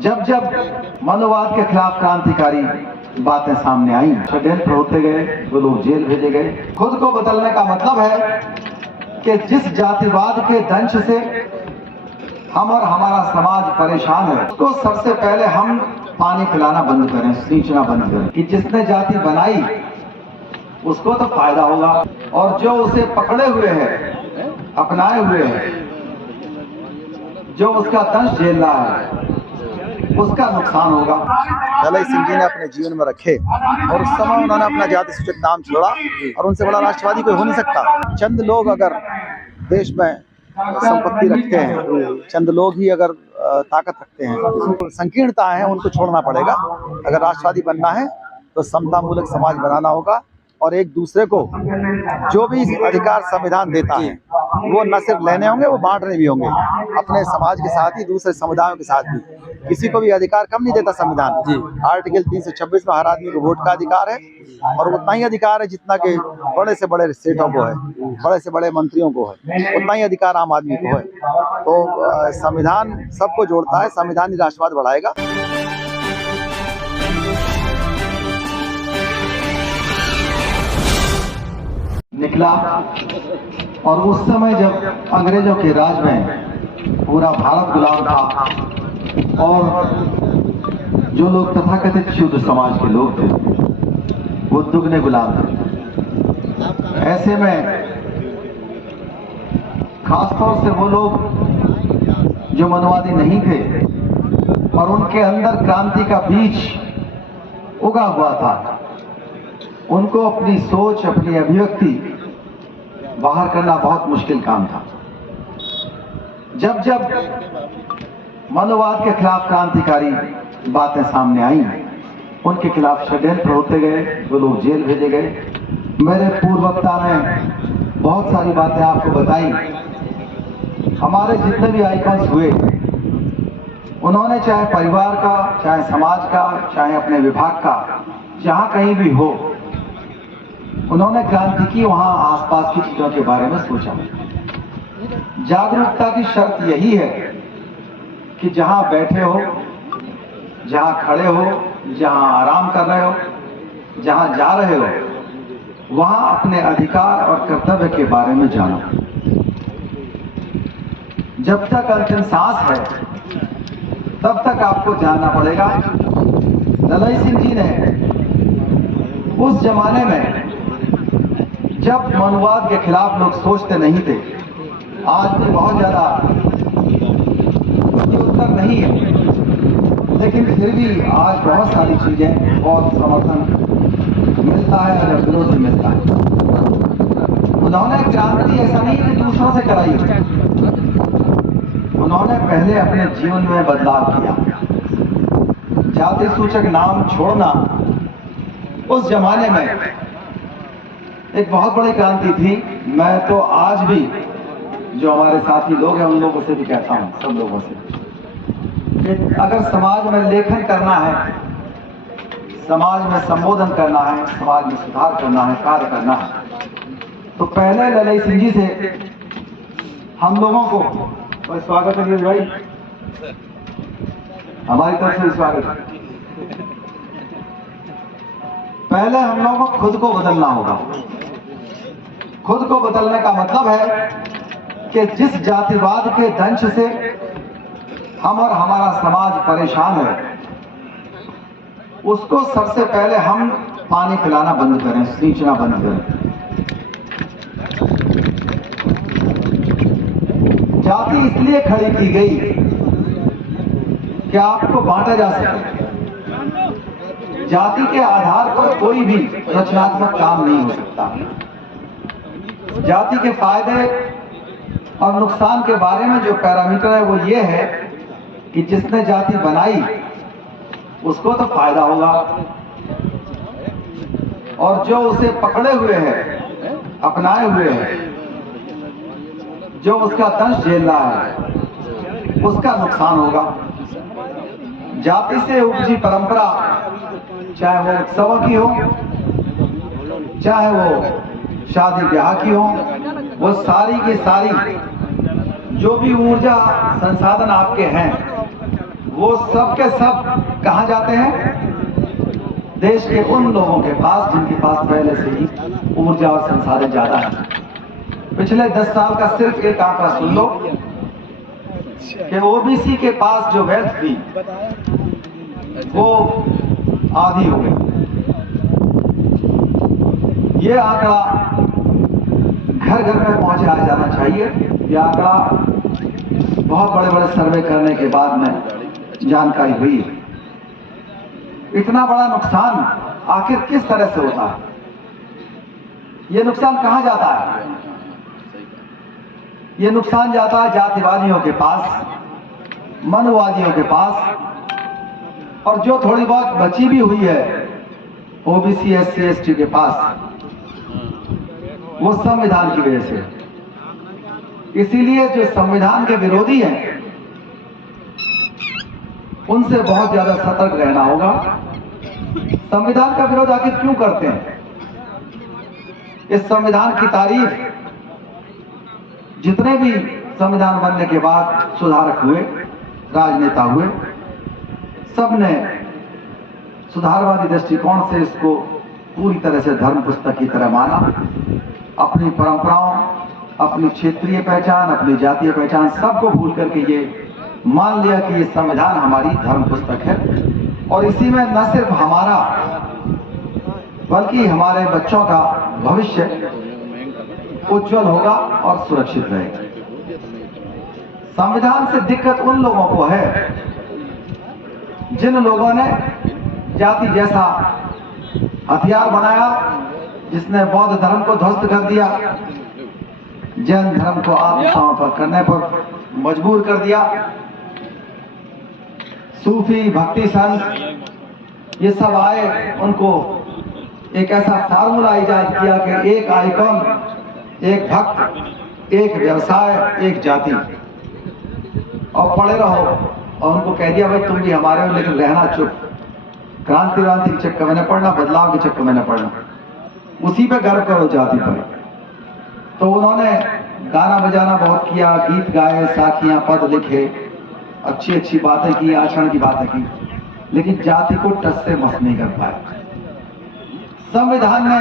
जब जब मनोवाद के खिलाफ क्रांतिकारी बातें सामने आई, षड्यंत्र होते गए, वो लोग जेल भेजे गए। खुद को बदलने का मतलब है कि जिस जातिवाद के दंश से हम और हमारा समाज परेशान है, तो सबसे पहले हम पानी पिलाना बंद करें, सींचना बंद करें। कि जिसने जाति बनाई उसको तो फायदा होगा, और जो उसे पकड़े हुए है, अपनाए हुए है, जो उसका दंश झेल रहा है, उसका नुकसान होगा। दलाई सिंह जी ने अपने जीवन में रखे और उस समय उन्होंने अपना जाति सूचक नाम छोड़ा, और उनसे बड़ा राष्ट्रवादी कोई हो नहीं सकता। चंद लोग अगर देश में संपत्ति रखते हैं, चंद लोग ही अगर ताकत रखते हैं, तो संकीर्णता है, उनको छोड़ना पड़ेगा। अगर राष्ट्रवादी बनना है तो समतामूलक समाज बनाना होगा, और एक दूसरे को जो भी अधिकार संविधान देता है वो न सिर्फ लेने होंगे, वो बांटने भी होंगे, अपने समाज के साथ ही दूसरे समुदायों के साथ भी। किसी को भी अधिकार कम नहीं देता संविधान। आर्टिकल 326 में हर आदमी को वोट का अधिकार है, और उतना ही अधिकार है जितना कि बड़े से बड़े सेठों को है, बड़े से बड़े मंत्रियों को है, उतना ही अधिकार आम आदमी को है। तो संविधान सबको जोड़ता है, संविधान ही राष्ट्रवाद बढ़ाएगा। निकला, और उस समय जब अंग्रेजों के राज में पूरा भारत गुलाम था, और जो लोग तथाकथित शुद्ध समाज के लोग थे वो दुगने गुलाम थे। ऐसे में खासतौर से वो लोग जो मनवादी नहीं थे और उनके अंदर क्रांति का बीज उगा हुआ था, उनको अपनी सोच, अपनी अभिव्यक्ति बाहर करना बहुत मुश्किल काम था। जब जब मनोवाद के खिलाफ क्रांतिकारी बातें सामने आई, उनके खिलाफ षड्यंत्र होते गए, वो लोग जेल भेजे गए। मेरे पूर्व वक्ता ने बहुत सारी बातें आपको बताई। हमारे जितने भी आइकॉन्स हुए, उन्होंने चाहे परिवार का, चाहे समाज का, चाहे अपने विभाग का, जहां कहीं भी हो, उन्होंने क्रांति की वहां आसपास की चीजों के बारे में सोचा। जागरूकता की शर्त यही है कि जहां बैठे हो, जहां खड़े हो, जहां आराम कर रहे हो, जहां जा रहे हो, वहां अपने अधिकार और कर्तव्य के बारे में जानो। जब तक अंतिम सांस है तब तक आपको जानना पड़ेगा। दलाई सिंह जी ने उस जमाने में, जब मनोवाद के खिलाफ लोग सोचते नहीं थे, आज भी बहुत ज्यादा उत्तर नहीं है, लेकिन फिर भी आज बहुत सारी चीजें, बहुत समर्थन मिलता है और विरोध मिलता है। उन्होंने क्रांति ऐसा नहीं कि दूसरों से कराई, उन्होंने पहले अपने जीवन में बदलाव किया। जाति सूचक नाम छोड़ना उस जमाने में एक बहुत बड़ी क्रांति थी। मैं तो आज भी जो हमारे साथी लोग हैं उन लोगों से भी कहता हूं, सब लोगों से, कि अगर समाज में लेखन करना है, समाज में संबोधन करना है, समाज में सुधार करना है, कार्य करना है, तो पहले दलाई सिंह जी से हम लोगों को, और स्वागत है नीरज भाई, हमारी तरफ से स्वागत है। पहले हम लोगों को खुद को बदलना होगा। खुद को बदलने का मतलब है कि जिस जातिवाद के दंश से हम और हमारा समाज परेशान है, उसको सबसे पहले हम पानी पिलाना बंद करें, सींचना बंद करें। जाति इसलिए खड़ी की गई कि आपको बांटा जा सके। जाति के आधार पर कोई भी रचनात्मक काम नहीं हो सकता। जाति के फायदे और नुकसान के बारे में जो पैरामीटर है वो ये है कि जिसने जाति बनाई उसको तो फायदा होगा, और जो उसे पकड़े हुए है, अपनाए हुए है, जो उसका दंश झेल रहा है, उसका नुकसान होगा। जाति से उपजी परंपरा, चाहे वो उत्सवों की हो, चाहे वो शादी ब्याह की हो, वो सारी की सारी जो भी ऊर्जा संसाधन आपके हैं वो सब के सब कहाँ जाते हैं? देश के उन लोगों के पास जिनके पास पहले से ही ऊर्जा और संसाधन ज्यादा है। पिछले 10 साल का सिर्फ एक आंकड़ा सुन लो कि ओबीसी के पास जो वेल्थ थी वो आधी हो गई। ये आंकड़ा घर घर में पहुंचाया जाना चाहिए। ये आंकड़ा बहुत बड़े बड़े सर्वे करने के बाद में जानकारी हुई है। इतना बड़ा नुकसान आखिर किस तरह से होता है? ये नुकसान कहां जाता है? ये नुकसान जाता है जातिवादियों के पास, मनुवादियों के पास, और जो थोड़ी बहुत बची भी हुई है ओबीसी एससी एसटी के पास, वो संविधान की वजह से। इसीलिए जो संविधान के विरोधी हैं उनसे बहुत ज्यादा सतर्क रहना होगा। संविधान का विरोध आखिर क्यों करते हैं? इस संविधान की तारीफ जितने भी संविधान बनने के बाद सुधारक हुए, राजनेता हुए, सबने सुधारवादी दृष्टिकोण से इसको पूरी तरह से धर्म पुस्तक की तरह माना। अपनी परंपराओं, अपनी क्षेत्रीय पहचान, अपनी जातीय पहचान सबको भूल करके ये मान लिया कि ये संविधान हमारी धर्म पुस्तक है और इसी में न सिर्फ हमारा बल्कि हमारे बच्चों का भविष्य उज्जवल होगा और सुरक्षित रहेगा। संविधान से दिक्कत उन लोगों को है जिन लोगों ने जाति जैसा हथियार बनाया, जिसने बौद्ध धर्म को ध्वस्त कर दिया, जैन धर्म को आत्मसमर्पण करने पर मजबूर कर दिया, सूफी भक्ति संत ये सब आए, उनको एक ऐसा फार्मूला इजाद किया कि एक आइकॉन, एक भक्त, एक व्यवसाय, एक जाति, और पड़े रहो। और उनको कह दिया भाई तुम भी हमारे हो लेकिन रहना चुप। क्रांति के चक्कर में न पड़ना, बदलाव के चक्कर में न पड़ना, उसी पे गर्व करो जाति पर। तो उन्होंने गाना बजाना बहुत किया, गीत गाए, साखियां पद लिखे, अच्छी अच्छी बातें की, आचरण की बातें की, लेकिन जाति को टस से मस नहीं कर पाए। संविधान ने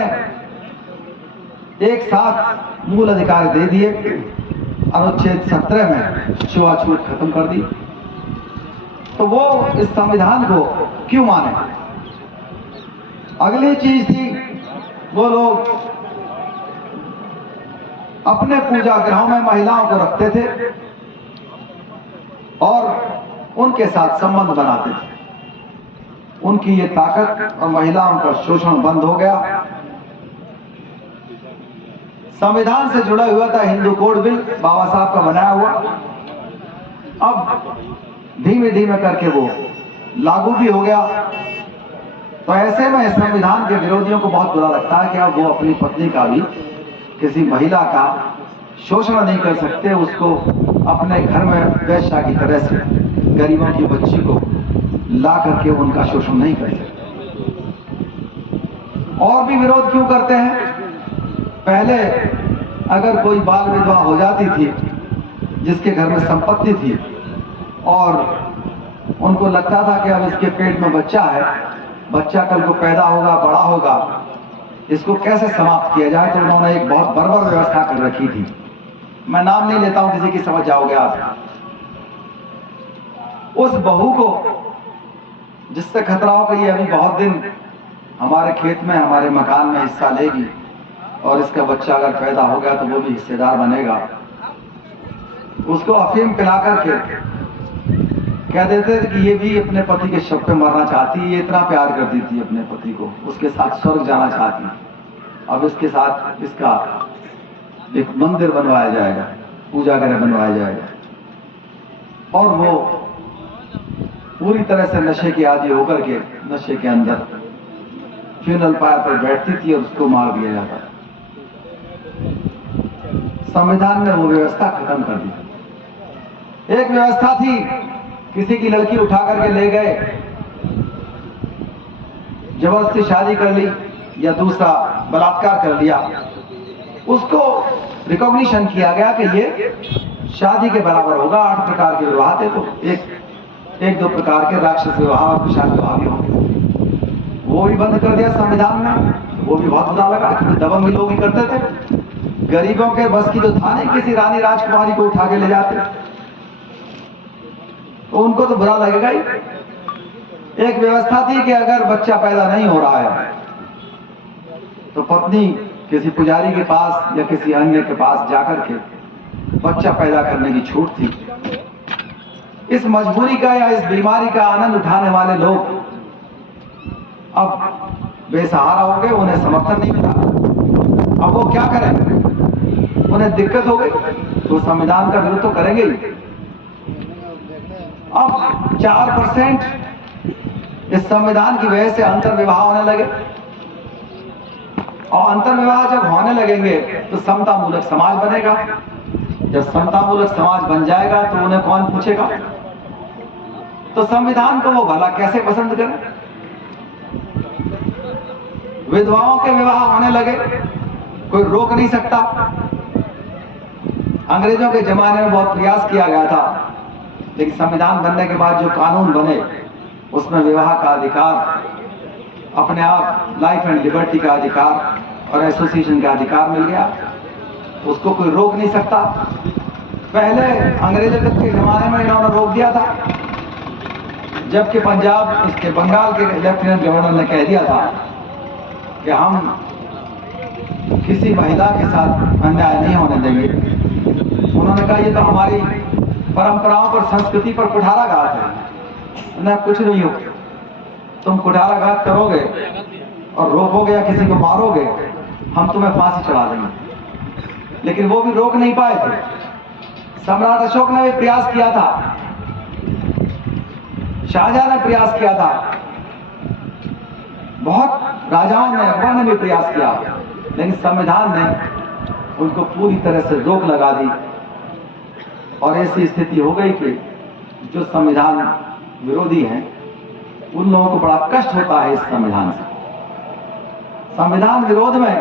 एक साथ मूल अधिकार दे दिए, अनुच्छेद 17 में छुआछूत खत्म कर दी। तो वो इस संविधान को क्यों माने? अगली चीज थी, वो लोग अपने पूजा गृहों में महिलाओं को रखते थे और उनके साथ संबंध बनाते थे। उनकी ये ताकत और महिलाओं का शोषण बंद हो गया। संविधान से जुड़ा हुआ था हिंदू कोड बिल, बाबा साहब का बनाया हुआ। अब धीमे धीमे करके वो लागू भी हो गया। तो ऐसे में संविधान के विरोधियों को बहुत बुरा लगता है कि अब वो अपनी पत्नी का भी, किसी महिला का शोषण नहीं कर सकते, उसको अपने घर में वैश्या की तरह से गरीबों की बच्ची को ला करके उनका शोषण नहीं कर सकते। और भी विरोध क्यों करते हैं? पहले अगर कोई बाल विधवा हो जाती थी, जिसके घर में संपत्ति थी, और उनको लगता था कि अब इसके पेट में बच्चा है, बच्चा कल को पैदा होगा, बड़ा होगा, इसको कैसे समाप्त किया जाए, तो उन्होंने एक बहुत बर्बर व्यवस्था कर रखी थी। मैं नाम नहीं लेता हूं, किसी की समझ जाओगे आप। उस बहू को जिससे खतरा हो कि ये अभी बहुत दिन हमारे खेत में, हमारे मकान में हिस्सा लेगी और इसका बच्चा अगर पैदा हो गया तो वो भी हिस्सेदार बनेगा, उसको अफीम पिला करके कह देते थे कि ये भी अपने पति के शव पे मरना चाहती है, ये इतना प्यार करती थी अपने पति को, उसके साथ स्वर्ग जाना चाहती है, अब इसके साथ इसका एक मंदिर बनवाया जाएगा, पूजा गृह बनवाया जाएगा। और वो पूरी तरह से नशे की आदी होकर के नशे के अंदर फ्यूनल पाया पर बैठती थी और उसको मार दिया जाता। संविधान ने वो व्यवस्था खत्म कर दी। एक व्यवस्था थी, किसी की लड़की उठा करके ले गए, जबरदस्ती शादी कर ली या दूसरा बलात्कार कर लिया, उसको रिकॉग्निशन किया गया कि ये शादी के बराबर होगा। 8 प्रकार के विवाह थे, तो एक एक दो प्रकार के राक्षस विवाह और विषाद विवाह भी होंगे, वो भी बंद कर दिया संविधान में। वो भी बहुत बुरा लगा, क्योंकि दबंग लोग ही करते थे। गरीबों के बस की जो था नहीं, किसी रानी राजकुमारी को उठा के ले जाते, तो उनको तो बुरा लगेगा ही। एक व्यवस्था थी कि अगर बच्चा पैदा नहीं हो रहा है तो पत्नी किसी पुजारी के पास या किसी अन्य के पास जाकर के बच्चा पैदा करने की छूट थी। इस मजबूरी का या इस बीमारी का आनंद उठाने वाले लोग अब बेसहारा हो गए, उन्हें समर्थन नहीं मिला। अब वो क्या करें? उन्हें दिक्कत हो गई तो संविधान का विरोध तो करेंगे ही। अब 4% इस संविधान की वजह से अंतर्विवाह होने लगे, और अंतर्विवाह जब होने लगेंगे तो समतामूलक समाज बनेगा। जब समतामूलक समाज बन जाएगा तो उन्हें कौन पूछेगा? तो संविधान को वो भला कैसे पसंद करें? विधवाओं के विवाह होने लगे, कोई रोक नहीं सकता। अंग्रेजों के जमाने में बहुत प्रयास किया गया था, लेकिन संविधान बनने के बाद जो कानून बने उसमें विवाह का अधिकार, अपने आप लाइफ एंड लिबर्टी का अधिकार और एसोसिएशन का अधिकार मिल गया। उसको कोई रोक नहीं सकता। पहले अंग्रेजों के जमाने में इन्होंने रोक दिया था, जबकि पंजाब, इसके बंगाल के लेफ्टिनेंट गवर्नर ने कह दिया था कि हम किसी महिला के साथ अन्याय नहीं होने देंगे। उन्होंने कहा ये तो हमारी परंपराओं पर, संस्कृति पर कुठाराघात है। ना कुछ नहीं हो, तुम कुठाराघात करोगे और रोकोगे या किसी को मारोगे, हम तुम्हें फांसी चढ़ा देंगे। लेकिन वो भी रोक नहीं पाए थे। सम्राट अशोक ने भी प्रयास किया था, शाहजहां ने प्रयास किया था, बहुत राजाओं ने, अकबर ने भी प्रयास किया, लेकिन संविधान ने उनको पूरी तरह से रोक लगा दी। और ऐसी स्थिति हो गई कि जो संविधान विरोधी हैं उन लोगों को बड़ा कष्ट होता है इस संविधान से। संविधान विरोध में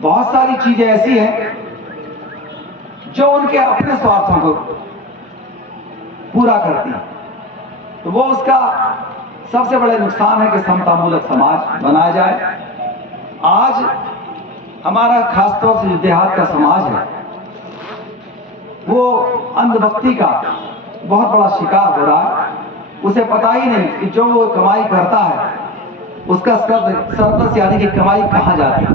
बहुत सारी चीजें ऐसी हैं जो उनके अपने स्वार्थों को पूरा करती हैं, तो वो उसका सबसे बड़ा नुकसान है कि समतामूलक समाज बनाया जाए। आज हमारा खासतौर से जो देहात का समाज है वो अंधभक्ति का बहुत बड़ा शिकार हो रहा है। उसे पता ही नहीं कि जो वो कमाई करता है उसका सरप्लस यानी कि कमाई कहाँ जाती है।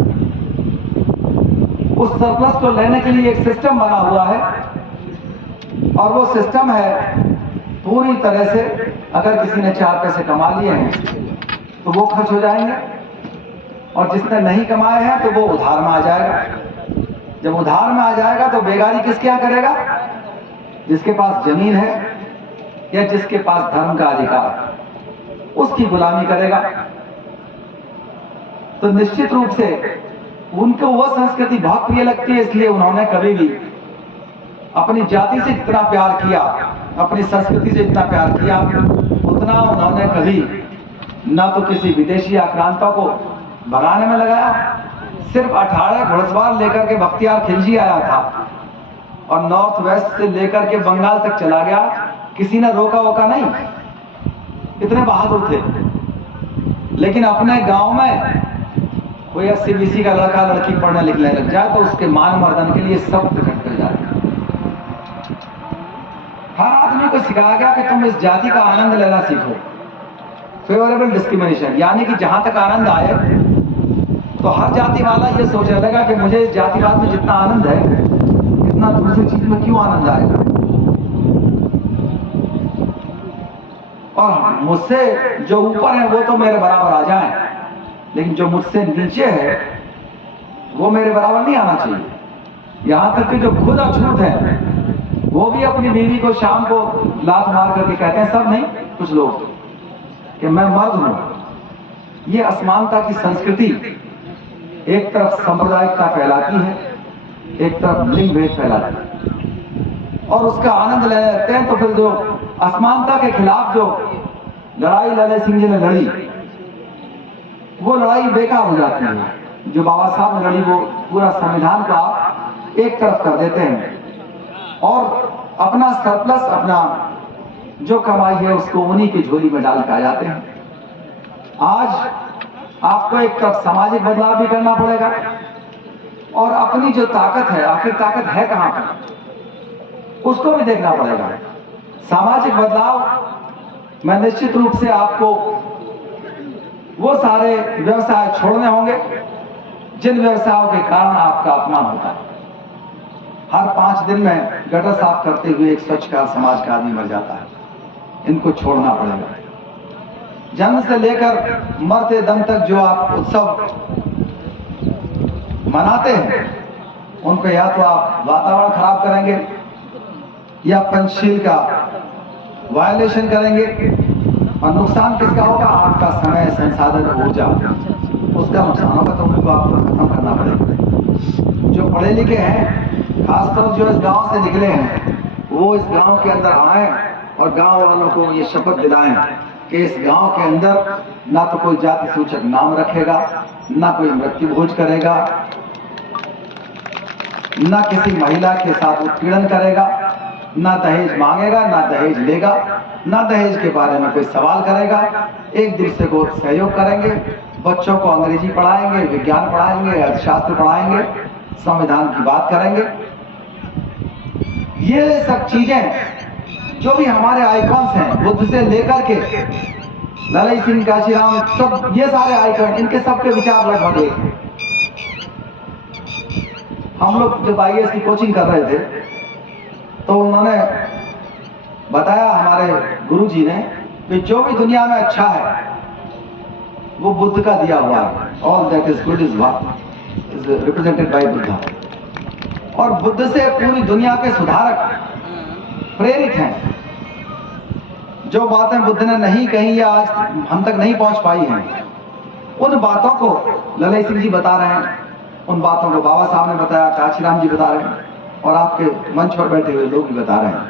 उस सरप्लस को लेने के लिए एक सिस्टम बना हुआ है, और वो सिस्टम है पूरी तरह से, अगर किसी ने 4 पैसे कमा लिए हैं तो वो खर्च हो जाएंगे, और जिसने नहीं कमाए हैं तो वो उधार में आ जाएगा। जब उधार में आ जाएगा तो बेगारी किसके यहाँ करेगा? जिसके पास जमीन है या जिसके पास धर्म का अधिकार, उसकी गुलामी करेगा। तो निश्चित रूप से उनको वो संस्कृति बहुत प्रिय लगती है, इसलिए उन्होंने कभी भी अपनी जाति से जितना प्यार किया, अपनी संस्कृति से जितना प्यार किया, उतना उन्होंने कभी ना तो किसी विदेशी आक्रांता को भगाने में लगाया। सिर्फ 18 घुड़सवार लेकर के बख्तियार खिलजी आया था और नॉर्थ वेस्ट से लेकर के बंगाल तक चला गया, किसी ने रोका वोका नहीं, इतने बहादुर थे। लेकिन अपने गांव में कोई 80-20 का लड़का लड़की पढ़ने लिखने लग जाए तो उसके मान मर्दन के लिए सब इकट्ठे जाते। हर आदमी को सिखाया गया कि तुम इस जाति का आनंद लेना सीखो। फेवरेबल डिस्क्रिमिनेशन, यानी कि जहां तक आनंद आए तो हर जाति वाला ये सोचने लगा कि मुझे इस जातिवाद में जितना आनंद है इतना दूसरी चीज में क्यों आनंद आएगा। और मुझसे जो ऊपर है वो तो मेरे बराबर आ जाए, लेकिन जो मुझसे नीचे है वो मेरे बराबर नहीं आना चाहिए। यहां तक कि जो खुद अछूत है वो भी अपनी बीवी को शाम को लात मार करके कहते हैं, सब नहीं कुछ लोग, कि मैं मर्द हूं। ये असमानता की संस्कृति एक तरफ सांप्रदायिकता फैलाती है, एक तरफ लिंग भेद फैलाती है, और उसका आनंद लेने लगते हैं। तो फिर जो असमानता के खिलाफ जो लड़ाई ललन सिंह जी ने लड़ी, वो लड़ाई बेकार हो जाती है। जो बाबा साहब ने लड़ी वो पूरा संविधान का एक तरफ कर देते हैं और अपना सरप्लस, अपना जो कमाई है उसको उन्हीं की झोली में डाल के आ जाते हैं। आज आपको एक तरफ सामाजिक बदलाव भी करना पड़ेगा और अपनी जो ताकत है, आखिर ताकत है कहां पर, उसको भी देखना पड़ेगा। सामाजिक बदलाव में निश्चित रूप से आपको वो सारे व्यवसाय छोड़ने होंगे जिन व्यवसायों के कारण आपका अपमान होता है। हर 5 दिन में गटर साफ करते हुए एक स्वच्छ का समाज का आदमी मर जाता है। इनको छोड़ना पड़ेगा। जन्म से लेकर मरते दम तक जो आप उत्सव मनाते हैं, उनको या तो आप वातावरण खराब करेंगे या पंचशील का वायलेशन करेंगे, और नुकसान किसका होगा? आपका समय, संसाधन, ऊर्जा, उसका नुकसान होगा। तो उनको आपको खत्म करना पड़ेगा। जो पढ़े लिखे हैं, खासतौर जो इस गांव से निकले हैं, वो इस गांव के अंदर आए और गांव वालों को ये शपथ दिलाएं कि इस गांव के अंदर ना तो कोई जाति सूचक नाम रखेगा, ना कोई मृत्यु भोज करेगा, ना किसी महिला के साथ उत्पीड़न करेगा, ना दहेज मांगेगा, ना दहेज लेगा, ना दहेज के बारे में कोई सवाल करेगा। एक दूसरे को सहयोग करेंगे, बच्चों को अंग्रेजी पढ़ाएंगे, विज्ञान पढ़ाएंगे, अर्थशास्त्र पढ़ाएंगे, संविधान की बात करेंगे। ये सब चीजें जो भी हमारे आइकॉन्स हैं, बुद्ध से लेकर के ललाई सिंह, काशीराम, सब ये सारे आइकॉन, इनके सबके विचार लगभग एक हैं। हम लोग जब IAS की कोचिंग कर रहे थे तो उन्होंने बताया, हमारे गुरुजी ने, कि जो भी दुनिया में अच्छा है वो बुद्ध का दिया हुआ है। All that is good is represented by Buddha. और बुद्ध से पूरी दुनिया के सुधारक प्रेरित हैं। जो बातें बुद्ध ने नहीं कही या आज हम तक नहीं पहुंच पाई हैं, उन बातों को ललाई सिंह जी बता रहे हैं, उन बातों को बाबा साहब ने बताया, काशीराम जी बता रहे हैं, और आपके मंच पर बैठे हुए लोग भी बता रहे हैं।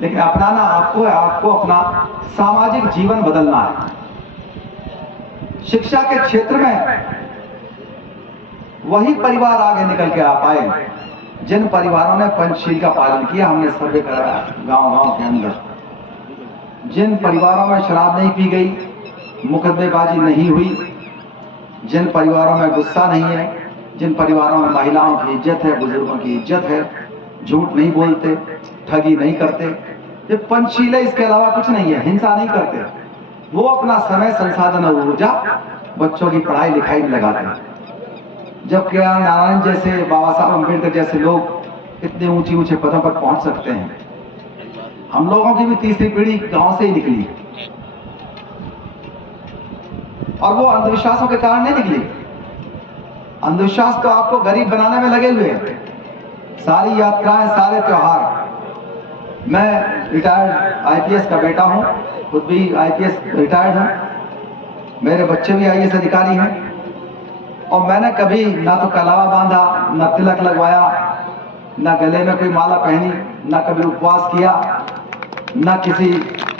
लेकिन अपनाना आपको है, आपको अपना सामाजिक जीवन बदलना है। शिक्षा के क्षेत्र में वही परिवार आगे निकल के आ पाए जिन परिवारों ने पंचशील का पालन किया। हमने सर्वे कराया गांव-गांव के अंदर, जिन परिवारों में शराब नहीं पी गई, मुकदमेबाजी नहीं हुई, जिन परिवारों में गुस्सा नहीं है, जिन परिवारों में महिलाओं की इज्जत है, बुजुर्गों की इज्जत है, झूठ नहीं बोलते, ठगी नहीं करते, ये पंचशील है, इसके अलावा कुछ नहीं है, हिंसा नहीं करते। वो अपना समय, संसाधन और ऊर्जा बच्चों की पढ़ाई लिखाई में लगाते हैं। जब के नारायण जैसे, बाबा साहब अम्बेडकर जैसे लोग इतने ऊंचे ऊंचे पदों पर पहुंच सकते हैं, हम लोगों की भी तीसरी पीढ़ी गांव से ही निकली, और वो अंधविश्वासों के कारण नहीं निकली। अंधविश्वास तो आपको गरीब बनाने में लगे हुए हैं। सारी यात्राएं, सारे त्योहार। मैं रिटायर्ड IPS का बेटा हूं, खुद भी IPS रिटायर्ड हूं, मेरे बच्चे भी IAS अधिकारी हैं, और मैंने कभी ना तो कलावा बांधा, ना तिलक लगवाया, ना गले में कोई माला पहनी, ना कभी उपवास किया, ना किसी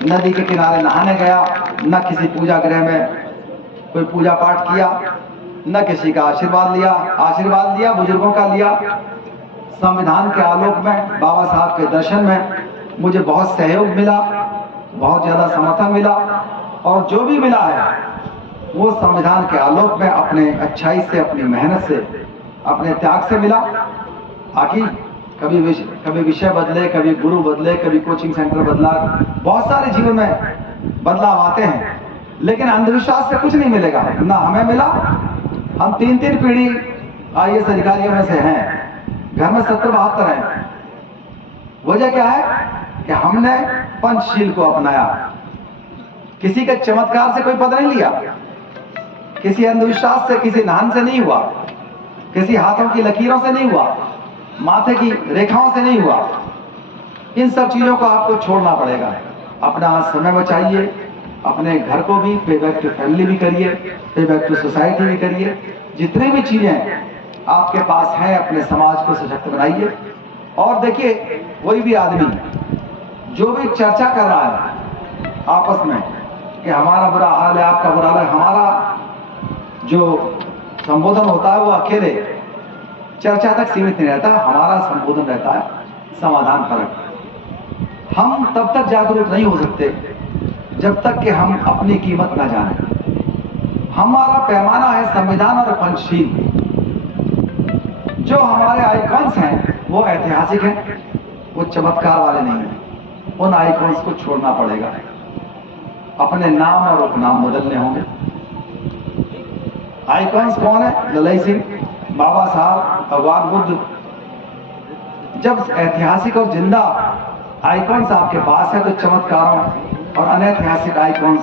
नदी के किनारे नहाने गया, ना किसी पूजा गृह में कोई पूजा पाठ किया, न किसी का आशीर्वाद लिया। आशीर्वाद लिया बुजुर्गों का लिया। संविधान के आलोक में, बाबा साहब के दर्शन में मुझे बहुत सहयोग मिला, बहुत ज्यादा समर्थन मिला, और जो भी मिला है वो संविधान के आलोक में अपने अच्छाई से, अपनी मेहनत से, अपने त्याग से मिला। आखिर कभी विषय बदले, कभी गुरु बदले, कभी कोचिंग सेंटर बदला, बहुत सारे जीवन में बदलाव आते हैं, लेकिन अंधविश्वास से कुछ नहीं मिलेगा। ना हमें मिला, हम 3 पीढ़ी IAS अधिकारियों में से हैं, घर में 70-72 हैं। वजह क्या है कि हमने पंचशील को अपनाया। किसी के चमत्कार से कोई पद नहीं लिया, किसी अंधविश्वास से, किसी नान से नहीं हुआ, किसी हाथों की लकीरों से नहीं हुआ, माथे की रेखाओं से नहीं हुआ। इन सब चीजों को आपको छोड़ना पड़ेगा। अपना समय बचाइए, अपने घर को भी, पे बैक टू फैमिली भी करिए, पे बैक टू सोसाइटी भी करिए। जितनी भी चीजें आपके पास हैं, अपने समाज को सशक्त बनाइए। और देखिए, कोई भी आदमी जो भी चर्चा कर रहा है आपस में कि हमारा बुरा हाल है, आपका बुरा हाल है, हमारा जो संबोधन होता है वो अकेले चर्चा तक सीमित नहीं रहता। हमारा संबोधन रहता है समाधान परक। हम तब तक जागरूक नहीं हो सकते जब तक कि हम अपनी कीमत ना जानें। हमारा पैमाना है संविधान और पंचशील। जो हमारे आइकॉन्स हैं वो ऐतिहासिक हैं, वो चमत्कार वाले नहीं हैं। उन आइकॉन्स को छोड़ना पड़ेगा, अपने नाम और उपनाम बदलने होंगे। आइकॉन्स कौन है? ललई सिंह, बाबा साहब, भगवान बुद्ध। जब ऐतिहासिक और जिंदा आइकॉन्स आपके पास है तो चमत्कारों और अनैतिहासिक आइकॉन्स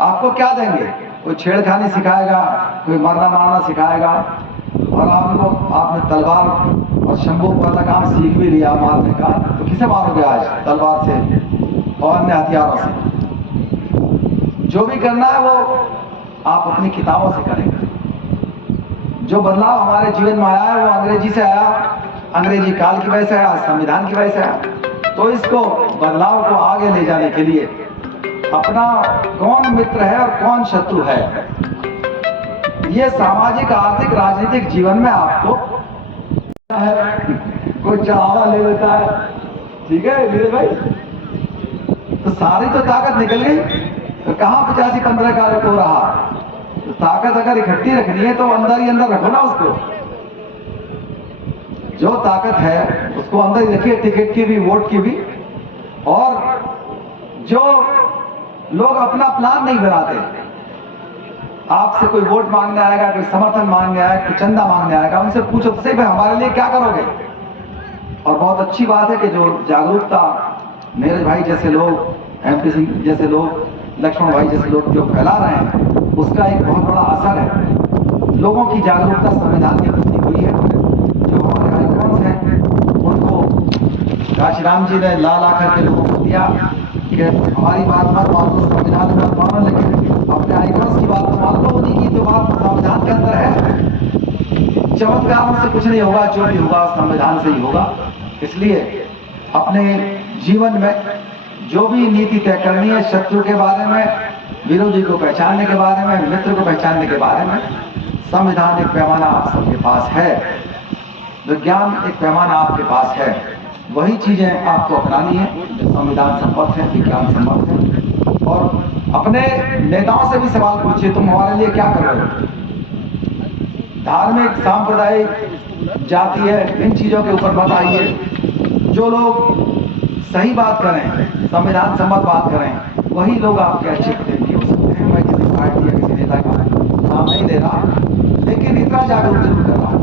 आपको क्या देंगे? कोई छेड़खानी सिखाएगा, कोई मरना मारना सिखाएगा, और आपने तलवार और शंभू वाला काम सीख भी लिया मारने का, तो किसे मारोगे आज? तलवार से और अन्य हथियारों से। जो भी करना है वो आप अपनी किताबों से करेंगे। जो बदलाव हमारे जीवन में आया है वो अंग्रेजी से आया, अंग्रेजी काल की वजह से आया, संविधान की वजह से आया। तो इसको बदलाव को आगे ले जाने के लिए अपना कौन मित्र है और कौन शत्रु है, ये सामाजिक, आर्थिक, राजनीतिक जीवन में आपको कोई चढ़ावा ले लेता है, ठीक है मेरे भाई, तो सारी तो ताकत निकल गई, तो कहां 85-15 का हो रहा? तो ताकत अगर इकट्ठी रखनी है तो अंदर ही अंदर रखो ना उसको। जो ताकत है उसको अंदर ही रखिए, टिकट की भी, वोट की भी। और जो लोग अपना प्लान नहीं बनाते, आपसे कोई वोट मांगने आएगा, कोई समर्थन मांगने आएगा, कोई चंदा मांगने आएगा, उनसे पूछो तो सही भाई हमारे लिए क्या करोगे। और बहुत अच्छी बात है कि जो जागरूकता नीरज भाई जैसे लोग, MP सिंह जैसे लोग, लक्ष्मण भाई जैसे लोग जो फैला रहे हैं, उसका एक बहुत बड़ा असर है। लोगों की जागरूकता संविधान के प्रति हुई है। जो हमारे आइकॉन्स हैं उनको काशी राम जी ने ला करके लोगों को दिया कि हमारी बात मत मानो, संविधान मत मानो, लेकिन अपने आइकॉन्स की बात तो मान लो। उन्हीं की तो बात संविधान के अंदर है। चमत्कारों से कुछ नहीं होगा, जो भी होगा संविधान से ही होगा। इसलिए अपने जीवन में जो भी नीति तय करनी है, शत्रु के बारे में, विरोधी को पहचानने के बारे में, मित्र को पहचानने के बारे में, संविधान एक पैमाना आप सबके पास है, विज्ञान एक पैमाना आपके पास है। वही चीजें आपको अपनानी है जो संविधान सम्मत है, विज्ञान सम्मत है। और अपने नेताओं से भी सवाल पूछिए, तुम हमारे लिए क्या कर रहे हो? धार्मिक, सांप्रदायिक, जाति है, इन चीजों के ऊपर मत आइए। जो लोग सही बात करें, संविधान सम्मत बात करें, वही लोग आपके अच्छे प्रतिनिधि हो सकते हैं। मैं किसी पार्टी या किसी नेता का नाम नहीं दे रहा, लेकिन इतना जागरूक जरूर कर रहा हूं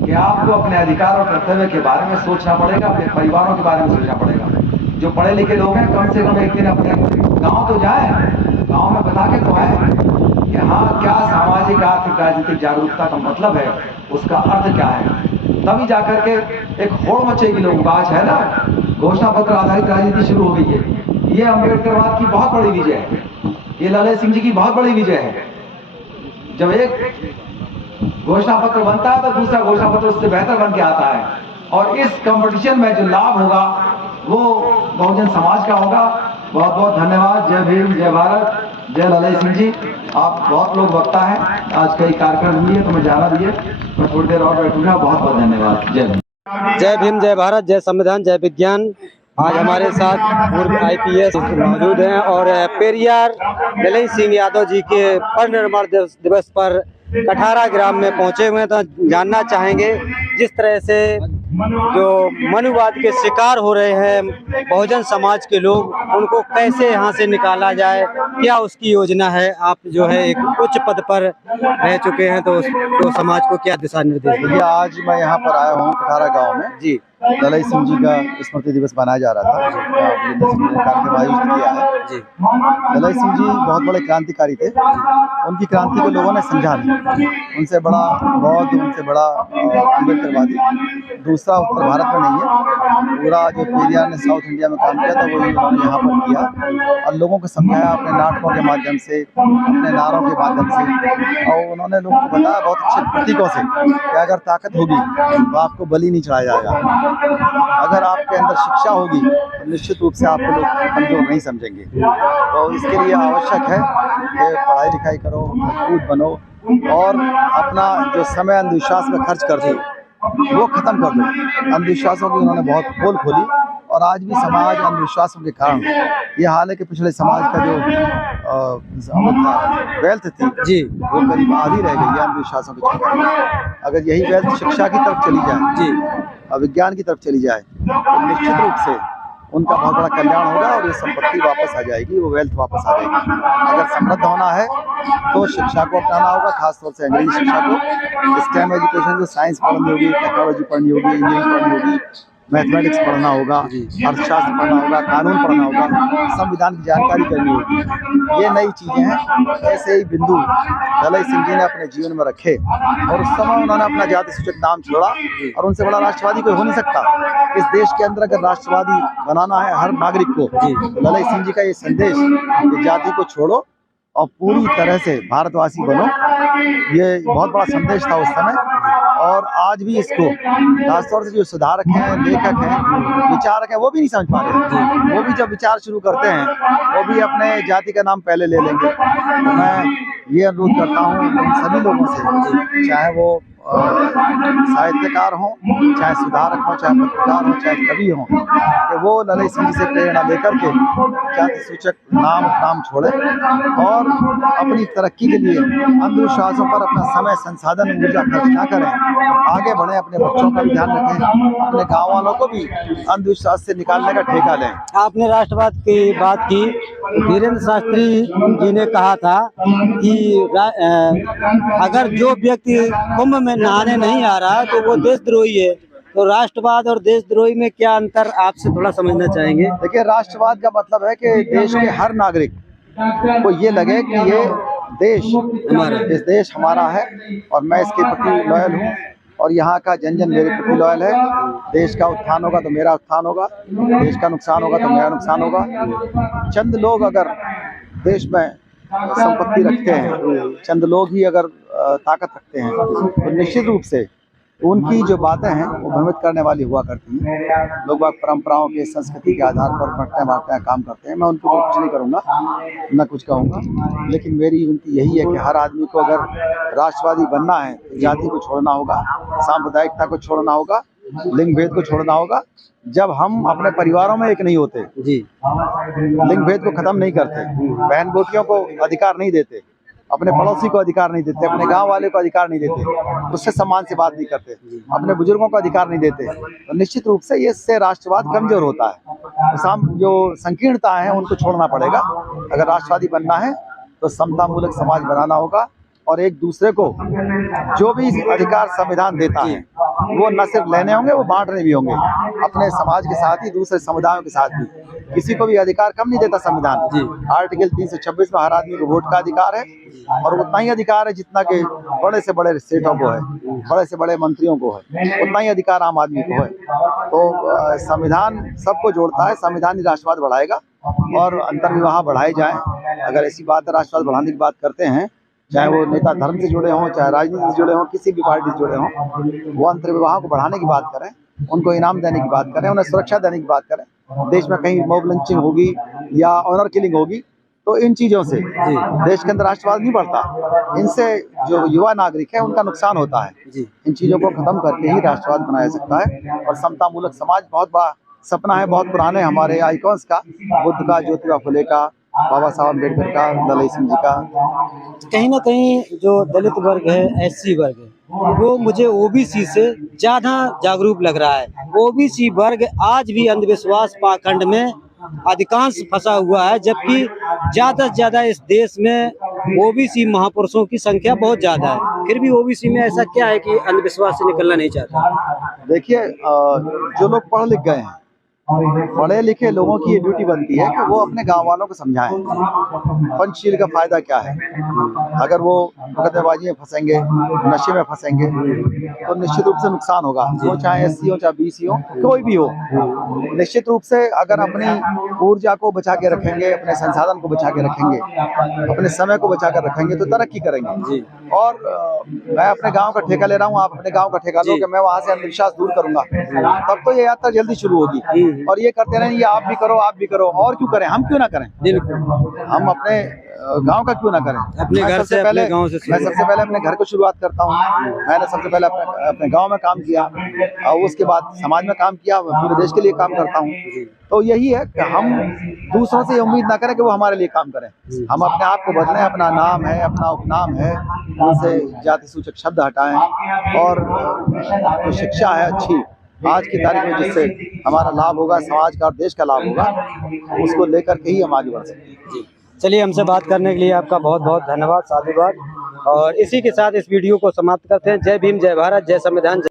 कि आपको अपने अधिकार और कर्तव्य के बारे में सोचना पड़ेगा, अपने परिवारों के बारे में सोचना पड़ेगा। जो पढ़े लिखे लोग हैं, कम से कम एक दिन अपने गांव तो जाए, गांव में बता के तो आए कि हाँ क्या सामाजिक, आर्थिक, राजनीतिक जागरूकता का मतलब है, उसका अर्थ क्या है। तभी जाकर के एक होड़ मचेगी लोगों का। आज है ना, घोषणा पत्र आधारित राजनीति शुरू हो गई है। ये अम्बेडकरवाद की बहुत बड़ी विजय है, ये ललई सिंह जी की बहुत बड़ी विजय है। जब एक घोषणा पत्र बनता है तो दूसरा घोषणा पत्र उससे बेहतर बन के आता है, और इस कंपटीशन में जो लाभ होगा वो बहुजन समाज का होगा। बहुत बहुत धन्यवाद। जय भीम, जय भारत, जय ललई सिंह जी। आप बहुत लोग वक्ता हैं, आज कई कार्यक्रम हुए तो मैं जाना भी है, मैं थोड़ी देर और बैठूंगा। बहुत बहुत धन्यवाद। जय भीम। जय भीम, जय भारत, जय संविधान, जय विज्ञान। आज हमारे साथ पूर्व IPS मौजूद हैं और पेरियार ललई सिंह यादव जी के परिनिर्वाण दिवस पर कठारा ग्राम में पहुंचे हुए हैं। तो जानना चाहेंगे जिस तरह से जो मनुवाद के शिकार हो रहे हैं बहुजन समाज के लोग, उनको कैसे यहाँ से निकाला जाए, क्या उसकी योजना है। आप जो है एक उच्च पद पर रह चुके हैं, तो समाज को क्या दिशा निर्देश देंगे? आज मैं यहाँ पर आया हूँ कठारा गांव में जी। ललई सिंह जी का स्मृति दिवस मनाया जा रहा था, कार्यक्रम आयोजित किया है जी। ललई सिंह जी बहुत बड़े क्रांतिकारी थे। उनकी क्रांति को लोगों ने समझा नहीं। उनसे बड़ा बौद्ध, उनसे बड़ा अम्बेडकरवादी दूसरा उत्तर भारत में नहीं है। पूरा जो पेरियार ने साउथ इंडिया में काम किया था वही उन्होंने यहाँ पर किया और लोगों को समझाया अपने नाटकों के माध्यम से, अपने नारों के माध्यम से। और उन्होंने लोगों को बताया बहुत अच्छे प्रतीकों से कि अगर ताकत होगी तो आपको बलि नहीं चढ़ाया जाएगा, अगर आपके अंदर शिक्षा होगी तो निश्चित रूप से आपको लोग कमजोर नहीं समझेंगे। तो इसके लिए आवश्यक है कि पढ़ाई लिखाई करो, मजबूत बनो और अपना जो समय अंधविश्वास में खर्च करते हो वो खत्म कर दो। अंधविश्वासों की उन्होंने बहुत पोल खोली और आज भी समाज अंधविश्वासों के कारण ये हाल है कि पिछले समाज का जो वेल्थ थी जी वो करीब आधी रह गई है अंधविश्वासों के चक्कर में। अगर यही वेल्थ शिक्षा की तरफ चली जाए जी और विज्ञान की तरफ चली जाए तो निश्चित रूप से उनका बहुत बड़ा कल्याण होगा और ये संपत्ति वापस आ जाएगी, वो वेल्थ वापस आ जाएगी। अगर समृद्ध होना है तो शिक्षा को अपनाना होगा, खासतौर से अंग्रेजी शिक्षा को। स्टेम एजुकेशन जो साइंस पढ़नी होगी, टेक्नोलॉजी पढ़नी होगी, इंजीनियरिंग पढ़नी होगी, मैथमेटिक्स पढ़ना होगा, अर्थशास्त्र पढ़ना होगा, कानून पढ़ना होगा, संविधान की जानकारी करनी होगी। ये नई चीजें हैं। ऐसे ही बिंदु दलाई सिंह जी ने अपने जीवन में रखे और उस समय उन्होंने अपना जाति सूचक नाम छोड़ा और उनसे बड़ा राष्ट्रवादी कोई हो नहीं सकता। इस देश के अंदर अगर राष्ट्रवादी बनाना है हर नागरिक को, तो दलाई सिंह जी का ये संदेश कि जाति को छोड़ो और पूरी तरह से भारतवासी बनो, ये बहुत बड़ा संदेश था उस समय। और आज भी इसको खासतौर से जो सुधारक हैं, लेखक हैं, विचारक हैं, वो भी नहीं समझ पा रहे। वो भी जब विचार शुरू करते हैं वो भी अपने जाति का नाम पहले ले लेंगे। तो मैं ये अनुरोध करता हूँ उन सभी लोगों से, चाहे वो साहित्यकार हों, चाहे सुधारक हों, चाहे पत्रकार हों, चाहे कवि हों, कि वो ललाई सिंह जी से प्रेरणा लेकर के जाति सूचक नाम छोड़े और अपनी तरक्की के लिए अंधविश्वासों पर अपना समय, संसाधन, ऊर्जा खर्च ना करें, आगे बढ़े, अपने बच्चों का भी ध्यान रखें, अपने गाँव वालों को भी अंधविश्वास से निकालने का ठेका लें। आपने राष्ट्रवाद की बात की। धीरेन्द्र शास्त्री जी ने कहा था कि अगर जो व्यक्ति कुंभ में नहाने नहीं आ रहा तो वो देशद्रोही है। तो राष्ट्रवाद और देशद्रोही में क्या अंतर, आपसे थोड़ा समझना चाहेंगे। देखिए, राष्ट्रवाद का मतलब है कि देश के हर नागरिक को ये लगे कि ये देश हमारा है और मैं इसके प्रति लॉयल हूँ और यहाँ का जन जन मेरे प्रति लॉयल है। देश का उत्थान होगा तो मेरा उत्थान होगा, देश का नुकसान होगा तो मेरा नुकसान होगा। चंद लोग अगर देश में संपत्ति रखते हैं, चंद लोग ही अगर ताकत रखते हैं, तो निश्चित रूप से उनकी जो बातें हैं वो भ्रमित करने वाली हुआ करती हैं। लोग बाग परंपराओं के, संस्कृति के आधार पर बंटते बांटते काम करते हैं। मैं उनको कुछ नहीं करूँगा, न कुछ कहूँगा, लेकिन मेरी विनती यही है कि हर आदमी को अगर राष्ट्रवादी बनना है तो जाति को छोड़ना होगा, सांप्रदायिकता को छोड़ना होगा, लिंग भेद को छोड़ना होगा। जब हम अपने परिवारों में एक नहीं होते जी, लिंग भेद को खत्म नहीं करते, बहन बेटियों को अधिकार नहीं देते, अपने पड़ोसी को अधिकार नहीं देते, अपने गांव वाले को अधिकार नहीं देते, उससे सम्मान से बात नहीं करते, अपने बुजुर्गों को अधिकार नहीं देते, तो निश्चित रूप से इससे राष्ट्रवाद कमजोर होता है। तो जो संकीर्णता है उनको छोड़ना पड़ेगा। अगर राष्ट्रवादी बनना है तो समतामूलक समाज बनाना होगा और एक दूसरे को जो भी अधिकार संविधान देता है वो न सिर्फ लेने होंगे, वो बांटने भी होंगे, अपने समाज के साथ ही दूसरे समुदायों के साथ भी। किसी को भी अधिकार कम नहीं देता संविधान। आर्टिकल 326 में हर आदमी को वोट का अधिकार है और उतना ही अधिकार है जितना कि बड़े से बड़े सेठों को है, बड़े से बड़े मंत्रियों को है, उतना ही अधिकार आम आदमी को है। तो संविधान सबको जोड़ता है, संविधान ही राष्ट्रवाद बढ़ाएगा और अंतर्विवाह बढ़ाए जाए। अगर ऐसी बात है, राष्ट्रवाद बढ़ाने की बात करते हैं, चाहे वो नेता धर्म से जुड़े हों, चाहे राजनीति से जुड़े हों, किसी भी पार्टी से जुड़े हों, वो अंतर्विवाह को बढ़ाने की बात करें, उनको इनाम देने की बात करें, उन्हें सुरक्षा देने की बात करें। देश में कहीं मॉब लिंचिंग होगी या ऑनर किलिंग होगी तो इन चीज़ों से देश के अंदर राष्ट्रवाद नहीं बढ़ता। इनसे जो युवा नागरिक है उनका नुकसान होता है। इन चीज़ों को खत्म करके ही राष्ट्रवाद बनाया सकता है। और समतामूलक समाज बहुत बड़ा सपना है, बहुत पुराने हमारे आइकॉन्स का, बुद्ध का, ज्योतिबा फुले का, बाबा साहब अम्बेडकर का, दलाई सिंह जी का। कहीं ना कहीं जो दलित वर्ग है, एससी वर्ग है, वो मुझे ओबीसी से ज्यादा जागरूक लग रहा है। ओबीसी वर्ग आज भी अंधविश्वास पाखंड में अधिकांश फंसा हुआ है, जबकि ज्यादा से ज्यादा इस देश में ओबीसी महापुरुषों की संख्या बहुत ज्यादा है। फिर भी ओबीसी में ऐसा क्या है कि अंधविश्वास से निकलना नहीं चाहता? देखिए, जो लोग पढ़ लिख गए हैं, पढ़े लिखे लोगों की ये ड्यूटी बनती है कि वो अपने गांव वालों को समझाएं पंचशील का फायदा क्या है। अगर वो मुकदमेबाजी में फंसेंगे, नशे में फंसेंगे, तो निश्चित रूप से नुकसान होगा। वो चाहे एससी हो, चाहे बीसी हो, कोई भी हो, निश्चित रूप से अगर अपनी ऊर्जा को बचा के रखेंगे, अपने संसाधन को बचा के रखेंगे, अपने समय को बचा कर रखेंगे, तो तरक्की करेंगे। और मैं अपने गाँव का ठेका ले रहा हूँ, आप अपने गाँव का ठेका लो कि मैं वहाँ से अंधविश्वास दूर करूंगा, तब तो ये यात्रा जल्दी शुरू होगी। और ये करते रहे, ये आप भी करो, और क्यों करें, हम क्यों ना करें, बिल्कुल, हम अपने गांव का क्यों ना करें। अपने घर से, अपने गांव से मैं सबसे पहले अपने घर को शुरुआत करता हूँ। मैंने सबसे पहले अपने गांव में काम किया और उसके बाद समाज में काम किया, पूरे देश के लिए काम करता हूँ। तो यही है कि हम दूसरों से उम्मीद ना करें कि वो हमारे लिए काम करें, हम अपने आप को बदलें, अपना नाम है, अपना उपनाम है, उनसे जाति सूचक शब्द हटाएं और जो शिक्षा है अच्छी आज की तारीख में जिससे हमारा लाभ होगा, समाज का और देश का लाभ होगा, उसको लेकर के ही हम आगे बढ़ सकते हैं। जी, चलिए, हमसे बात करने के लिए आपका बहुत बहुत धन्यवाद, साधुवाद। और इसी के साथ इस वीडियो को समाप्त करते हैं। जय भीम, जय भारत, जय संविधान।